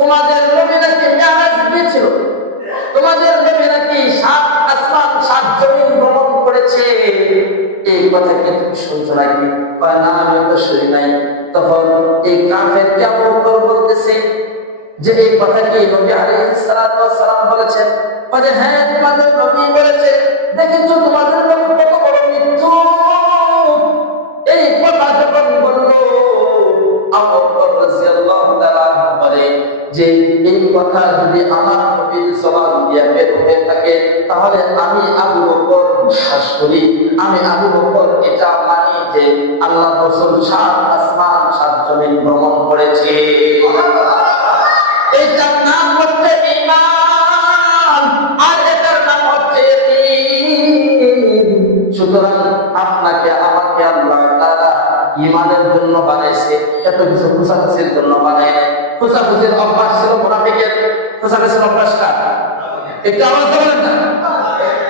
তোমাদের নবী নাকি মেরাজ গিয়েছিল, তোমাদের নবী নাকি 7 আসমান 7 জমিন ভ্রমণ করেছে, এই কথা কি তুমি শুনছো নাকি? না, আমি তো শুনি নাই। তখন এই কাফের আবু বকর বলতেছে যে এই কথা কি নবী আলাইহিস সালাতু ওয়াস সালাম বলেছেন? বলে হ্যাঁ, তোমাদের নবী বলেছে। দেখেছো তোমাদের নবী কত বড় মিথ্যু। এই কথা যখন বলল, আবু বকর রাদিয়াল্লাহু তাআলা বলে যে এই কথা যদি আমার নবীর জবান দিয়ে বের হয়ে থাকে তাহলে আমি আবু বকর বিশ্বাস করি, আমি আবু বকর এটা মানি যে আল্লাহ রাসূল 7 আসমান 7 জমিন ভ্রমণ করেছে। এটার নাম হচ্ছে ঈমান, আর এটার নাম হচ্ছে ইয়াকিন। সুতরাং আপনাকে আমাকে আল্লাহ তাআলা ঈমানের জন্য বানাইছে, এত কিছু খুশাখুশির জন্য বানায় নাই। খুশাখুশির অভ্যাস ছিল মুনাফিকের। খুশাখুশির অভ্যাস কার? একটু আওয়াজ বলেন না।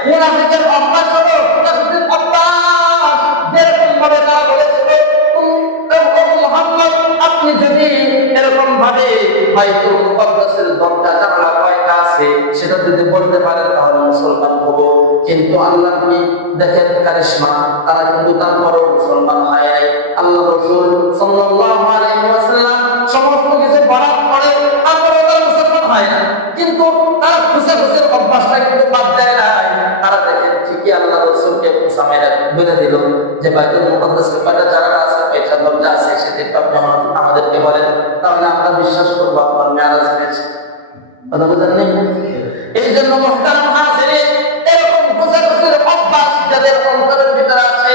মুনাফিকের অভ্যাস হলো খুশাখুশির অভ্যাস। যেরকম ভাবে তারা বলেছিল মুহাম্মদ আপনি যদি এরকম ভাবে বাইতুল মুকাদ্দাসের দরজা জানালা কয়টা আছে সেটা যদি বলতে পারেন তাহলে মুসলমান হবো। কিন্তু আল্লাহ কি দেখেন কারিশমা, তারা কিন্তু তারপরও মুসলমান হয় নাই। আল্লাহ রাসূল সাল্লাল্লাহু আলাইহি ওয়াসাল্লাম সমস্ত কিছু বলার পরে তারপরও তারা মুসলমান হয় না। কিন্তু তারা খুশাখুশির অভ্যাসটা কিন্তু বাদ দেয় নাই। তারা দেখেন ঠিকই আল্লাহ রাসূলকে খুশা মেরে বলে দিল যে বাইতুল মুকাদ্দাসের কয়টা জানালা আছে, কয়টা দরজা আছে সেটা আপনি আমাদেরকে বলেন, তাহলে আমরা বিশ্বাস করবো আপনার মেরাজ হয়েছে। কথা বুঝেন নি? এই জন্য মুহতারাম হাজিরিন, এরকম খুশাখুশির অভ্যাস যাদের অন্তরের ভিতরে আছে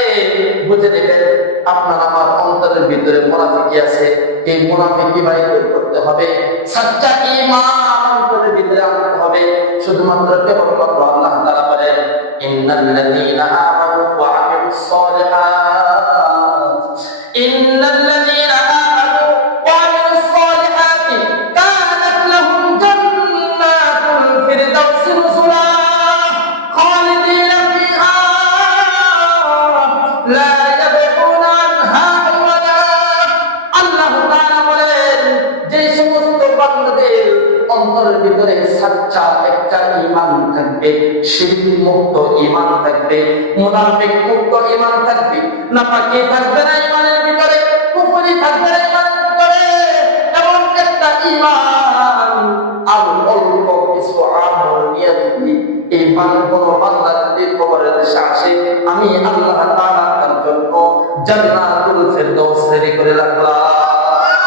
বুঝে নেবেন আপনার আমার অন্তরের ভিতরে মুনাফিকি আছে। এই মুনাফিকি বাইর করতে হবে, সচ্চা ঈমান অন্তরের ভিতরে আনতে হবে। শুধুমাত্র কেবলমাত্র আল্লাহ তাআলা বলেন ইন্নাল্লাযীনা আমানু ওয়া আমিলুস সালিহাত, ইন্নাল্লাযীনা আমানু ওয়া আমিলুস সালিহাতি কানাত লাহুম জান্নাতুল ফিরদাউসি নুজুলা খালিদিনা ফিহা লা ইয়াবগুনা আনহা আবাদা। আল্লাহ তাআলা বলেন যে সমস্ত বান্দাদের অন্তরের ভিতরে সচ্চা একটা ঈমান থাকবে, শিরক মুক্ত ঈমান থাকবে, মুনাফিক মুক্ত ঈমান থাকবে, নাপাকি থাকবে না ঈমানের ভিতরে, কুফরি থাকবে না ঈমানের ভিতরে, এমন একটা ঈমান আর অল্প কিছু আমল নিয়ে যদি ঈমান কোনো বান্দা যদি কবরের দেশে আসে, আমি আল্লাহ তাআলা তার জন্য জান্নাতুল ফিরদাউস তৈরি করে রাখলাম।